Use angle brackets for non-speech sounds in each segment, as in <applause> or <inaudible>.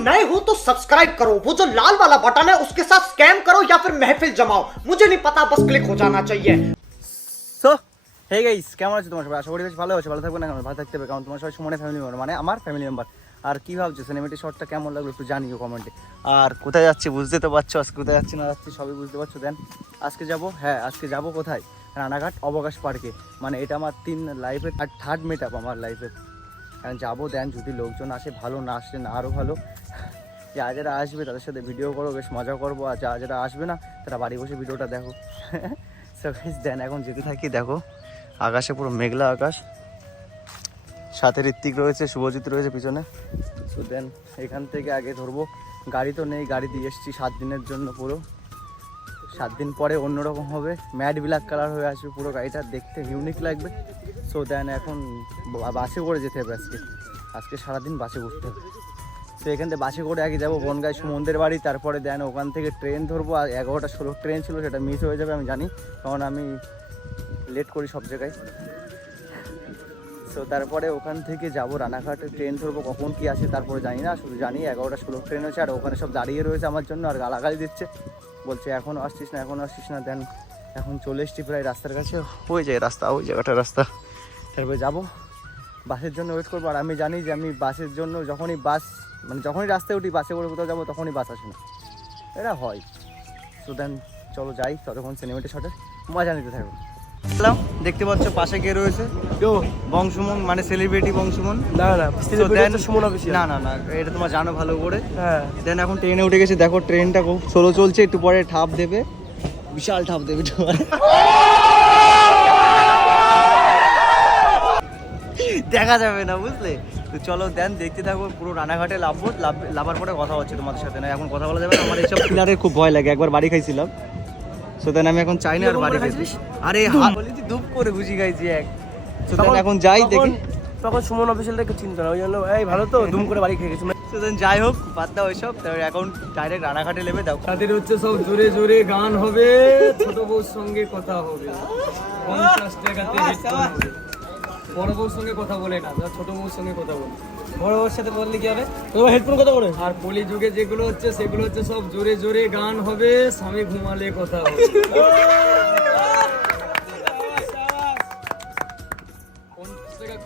नए हो तो सब्सक्राइब करो वो जो लाल वाला बटन है उसके साथ स्कैम करो या फिर महफिल जमाओ मुझे नहीं पता बस क्लिक हो जाना चाहिए সো হে গাইস কেমন আছো তোমার সবাই আশা করি বেশ ভালো আছো ভালো থাকবে না কেমন ভালো থাকতে হবে কারণ তোমার সবাই সুমনের ফ্যামিলি মেম্বার মানে আমার ফ্যামিলি মেম্বার আর কি ভাবছো সিনেমেটিক শটটা কেমন লাগলো একটু জানিও কমেন্টে আর কোথায় যাচ্ছি বুঝতে তো পারছো আজকে কোথায় যাচ্ছি না যাচ্ছি সবই বুঝতে পারছো দেন আজকে যাব হ্যাঁ আজকে যাব কোথায় রানাঘাট অবকাশ পার্কে মানে এটা আমার তিন লাইফের আর থার্ড মেট আপ আমার লাইফের কারণ যাব দেন, যদি লোকজন আসে, ভালো, না আসলে না আরও ভালো। যারা যারা আসবে, তাদের সাথে ভিডিও করো, বেশ মজা করব। আর যা যারা আসবে না, তারা বাড়ি বসে ভিডিওটা দেখো। <laughs> সো দেন, এখন যেতে থাকি, দেখো। আকাশে পুরো মেঘলা আকাশ। সাথে ঋত্বিক রয়েছে, শুভজিৎ রয়েছে পিছনে। সো দেন, এখান থেকে আগে ধরবো। গাড়ি তো নেই, গাড়ি দিয়ে এসেছি সাত দিনের জন্য পুরো। সাত দিন পরে অন্যরকম হবে। ম্যাট ব্ল্যাক কালার হয়ে আসবে পুরো গাড়িটা, দেখতে ইউনিক লাগবে। সো দেন এখন বাসে করে যেতে হবে আজকে। আজকে সারাদিন বাসে ঘুরতে হবে। তো এখান থেকে বাসে করে আগে যাব বনগাই সুমন্দের বাড়ি, তারপরে দেন ওখান থেকে ট্রেন ধরবো। আর এগারোটা ষোলো ট্রেন ছিল, সেটা মিস হয়ে যাবে, আমি জানি। কারণ আমি লেট করি সব জায়গায়। সো তারপরে ওখান থেকে যাব, রানাঘাটে ট্রেন ধরবো, কখন কি আসে তারপরে জানি না, শুধু জানি এগারোটা ষোলো ট্রেন হচ্ছে আর ওখানে সব দাঁড়িয়ে রয়েছে আমার জন্য, আর গালাগালি দিচ্ছে। বলছে এখনও আসছিস না, এখন আসছিস না দেন এখন চলে এসছি প্রায় রাস্তার কাছে। হয়ে যায় রাস্তা, ওই জায়গাটা রাস্তা। তারপরে যাব, বাসের জন্য ওয়েট করব, আর আমি জানি যে আমি বাসের জন্য যখনই বাস মানে যখনই রাস্তায় উঠি, বাসে করে কোথাও যাব, তখনই বাস আসে না। এটা হয়। সো দেন চলো যাই, ততক্ষণ সিনেমেটের শটে মজা নিতে থাকব দেখতে পাচ্ছ পাশে কে রয়েছে? বংশমন মানে সেলিব্রিটি বংশমন। না না So সুমন অফিসিয়াল। না না না এটা তোমার জানো ভালো করে। হ্যাঁ। দেন এখন ট্রেনে উঠে গেছে দেখো ট্রেনটা খুব স্লো চলছে একটু পরে ঠাপ দেবে। বিশাল ঠাপ দেবে পরে। দেখা যাবে না বুঝলে? তো চলো দেন দেখতে থাকো পুরো রানাঘাটে লাভবো লাভ- লাভার পরে কথা হচ্ছে তোমাদের সাথে না এখন কথা বলা যাবে আমার এইসব পিলারের খুব ভয় লাগে একবার বাড়ি খাইছিলাম। সো দেন আমি এখন চাই না আর বাড়ি খাইছি আরে হাত বলেছি ধূপ করে ঘুষি খাইছি এক। সো দেন এখন যাই দেখি। তখন- সুমন অফিসিয়াল দেখে চিন্তা না ওই জন্য এই ভালো তো দুম করে বাড়ি খেয়ে গেছি। তো দেন যাই হোক বাদ দাও ওইসব তারপরে এখন ডাইরেক্ট রানাঘাটে নেবে দাও। তাদের হচ্ছে সব জোরে জোরে গান হবে ছোট বউর সঙ্গে কথা হবে। পঞ্চাশ টাকাতে হবে। বড় বউর সঙ্গে কথা বলে না তারা ছোট বউর সঙ্গে কথা বলে। বড় বউর সাথে বললে কি হবে? তোমার হেডফোন কথা বলে আর কলি যুগে যেগুলো হচ্ছে সেগুলো হচ্ছে সব জোরে জোরে গান হবে স্বামী ঘুমালে কথা হবে।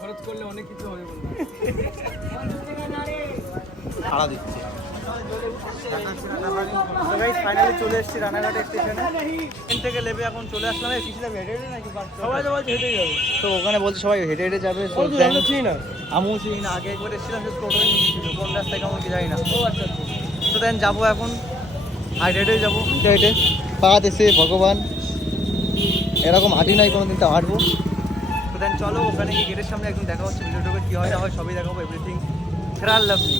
খরচ করলে অনেক কিছু হবে বন্ধু। দিচ্ছে। ফাইনালি চলে এসেছি রানাঘাট স্টেশনে ট্রেন থেকে এখন চলে আসলাম। হেঁটে হেঁটে নাকি বাস সবাই তো বলছে হেঁটে যাবে। তো ওখানে বলছে সবাই হেঁটে হেঁটে যাবে চিনি না। আমিও চিনি না আগে একবার এসেছিলাম নিয়েছিল কোন রাস্তায় কেমন কি জানি না। ও আচ্ছা আচ্ছা। তো দেন যাব এখন। হাইটে হেঁটে যাব। হেঁটে হেঁটে পা দেশে ভগবান এরকম হাঁটি নাই কোনোদিন তো হাঁটবো। তো দেন চলো ওখানে গিয়ে গেটের সামনে একদম দেখা হচ্ছে ভিডিওটাকে কী হয় না হয় সবই দেখাবো এভরিথিং ফেরার লাভলি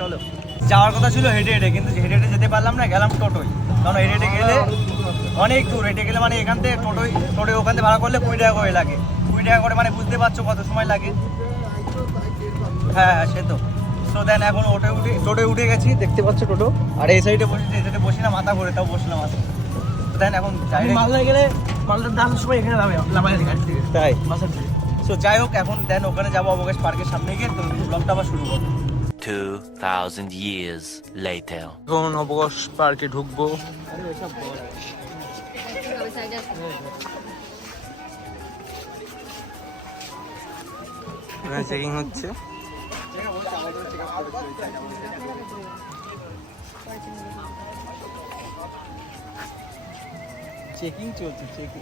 চলো। যাওয়ার কথা ছিল হেঁটে হেঁটে কিন্তু হেঁটে হেঁটে যেতে পারলাম না গেলাম টোটোয়। কারণ হেঁটে হেঁটে গেলে অনেক দূর হেঁটে গেলে মানে এখান থেকে টোটোয় টোটোয় ওখান থেকে ভাড়া করলে কুড়ি টাকা করে লাগে। কুড়ি টাকা করে মানে বুঝতে পারছ কত সময় লাগে। হ্যাঁ হ্যাঁ সে তো। সো দেন এখন ওটে উঠে টোটোয় উঠে গেছি দেখতে পাচ্ছ টোটো। আর এই সাইডে বসেছি এই সাইডে বসি না মাথা ঘুরে তাও বসলাম আসে তো দেন এখন direct- মালদায় গেলে মালদার দাম সময় এখানে তাই। সো যাই হোক এখন দেন ওখানে যাব অবকাশ পার্কের সামনে গিয়ে তো ব্লগটা আবার শুরু করব। 2000 years later. এখন অবকাশ পার্কে ঢুকবো। চেকিং হচ্ছে। চেকিং চলছে চেকিং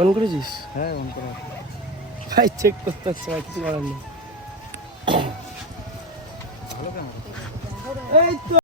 অন করেছিস? হ্যাঁ অন করা। ভাই চেক করতে হচ্ছে ভাই কিছু করার নেই। এই তো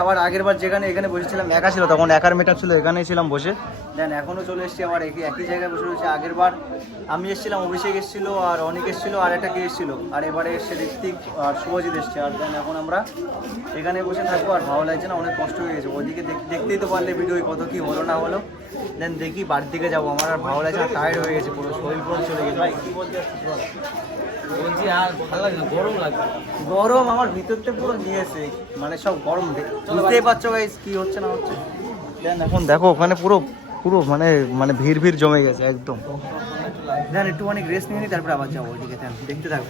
আবার আগের বার যেখানে এখানে বসেছিলাম, একা ছিল তখন, একার মেটার ছিল, এখানেই ছিলাম বসে। দেন এখনও চলে এসেছি, আবার একই একই জায়গায় বসে রয়েছে। আগের বার আমি এসেছিলাম, অভিষেক এসেছিল, আর অনেক এসেছিল, আর একটা কে এসেছিল। আর এবারে এসছে ঋত্বিক আর শুভজিৎ এসছে। আর দেন এখন আমরা এখানে বসে থাকব, আর ভালো লাগছে না, অনেক কষ্ট হয়ে গেছে। ওইদিকে দেখ- দেখতেই তো পারলে ভিডিও কত কি হলো না হলো। দেন দেখি বাড়ির দিকে যাব, আমার আর ভালো লাগছে না টায়ার্ড হয়ে গেছে, পুরো শরীর পুরো চলে গেছে। ভাই কি বলতে? বলছি আর ভালো লাগে না গরম লাগবে গরম আমার ভিতরতে পুরো নিয়েছে মানে সব গরম দে- বুঝতেই পারছ গাইস কি হচ্ছে না হচ্ছে? দেন এখন দেখো ওখানে পুরো পুরো মানে মানে ভিড় ভিড় জমে গেছে একদম। দেন একটুখানি রেস্ট নিয়ে নিই তারপরে আবার যাব ওইদিকে দেন দেখতে থাকব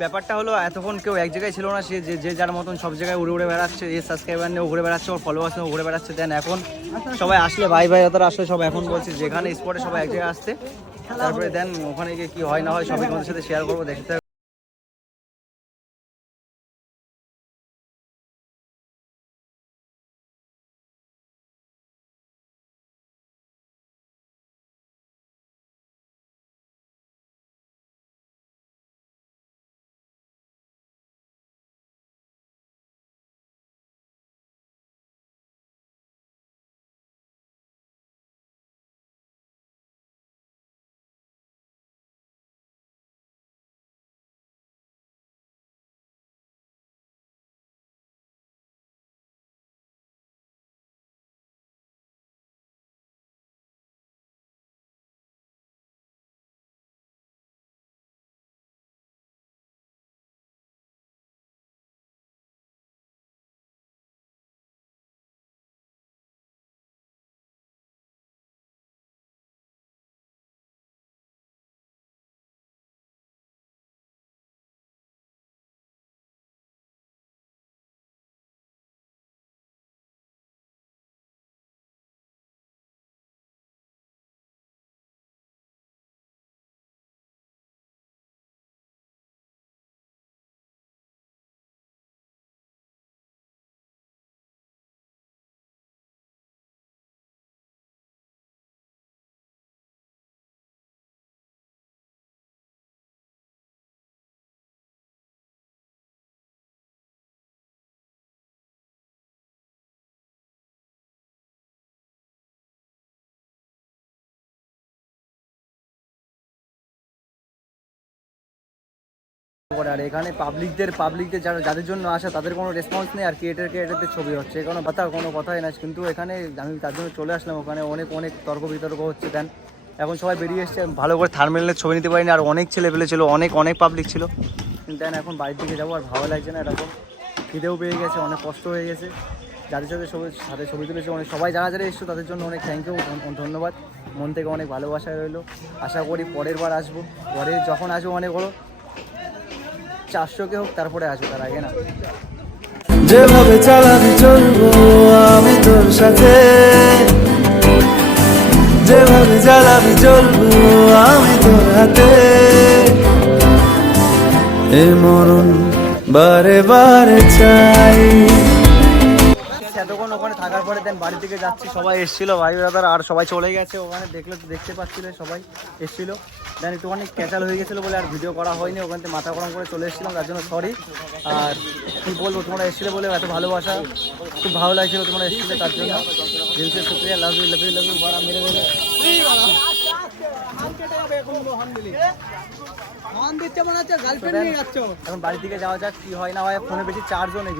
ব্যাপারটা হলো এতক্ষণ কেউ এক জায়গায় ছিল না সে যে যে যার মতন সব জায়গায় উড়ে উড়ে বেড়াচ্ছে এ সাবস্ক্রাইবার নিয়ে ঘুরে বেড়াচ্ছে ওর ফলোয়ার্স নিয়ে ঘুরে বেড়াচ্ছে দেন এখন সবাই আসলে ভাই ভাই তারা আসলে সব এখন বলছে যেখানে স্পটে সবাই এক জায়গায় আসতে তারপরে দেন ওখানে গিয়ে কি হয় না হয় সবাই তোমাদের সাথে শেয়ার করব দেখতে আর এখানে পাবলিকদের পাবলিকদের যারা, যাদের জন্য আসে, তাদের কোনো রেসপন্স নেই আর ক্রিয়েটার ক্রিয়েটারদের ছবি হচ্ছে। কোনো কথা, কোনো কথাই না। কিন্তু এখানে আমি তার জন্য চলে আসলাম। ওখানে অনেক অনেক তর্ক বিতর্ক হচ্ছে। দেন এখন সবাই বেরিয়ে এসছে। ভালো করে থার্মেলের ছবি নিতে পারিনি। আর অনেক ছেলে পেলে ছিল। অনেক অনেক পাবলিক ছিল। কিন্তু দেন এখন বাড়ির দিকে যাব আর ভালো লাগছে না এরকম। খিদেও পেয়ে গেছে। অনেক কষ্ট হয়ে গেছে। যাদের সাথে ছবি সাথে ছবি তুলেছে, অনেক সবাই যারা যারা এসছো, তাদের জন্য অনেক থ্যাংক ইউ ধন্যবাদ। মন থেকে অনেক ভালোবাসা রইল। আশা করি পরের বার আসব। পরে যখন আসব, অনেক বড়। চারশোকে হোক, তারপরে আসব, তার আগে না। যেভাবে চালাবি চলবো, আমি তোর সাথে। যেভাবে চালাবি চলবো, আমি তোর হাতে। এ মরণ বারে বারে চাই। এতক্ষণ ওখানে থাকার পরে দেন বাড়ি থেকে যাচ্ছি সবাই এসেছিল। ভাই দাদার আর সবাই চলে গেছে ওখানে দেখলে দেখতে পাচ্ছিলে সবাই এসেছিল। দেন একটুখানি ক্যাচাল হয়ে গেছিল বলে আর ভিডিও করা হয়নি ওখান থেকে মাথা গরম করে চলে এসেছিলাম তার জন্য সরি আর কী বলব তোমরা এসেছিলে বলে এত ভালোবাসা খুব ভালো লাগছিল তোমরা এসেছিলে তার জন্য। দিলকে শুক্রিয়া love you love you love you বারা মেরে মেরে এখন বাড়ি থেকে যাওয়া যাক কি হয় না হয় ফোনে বেশি চার্জও নেই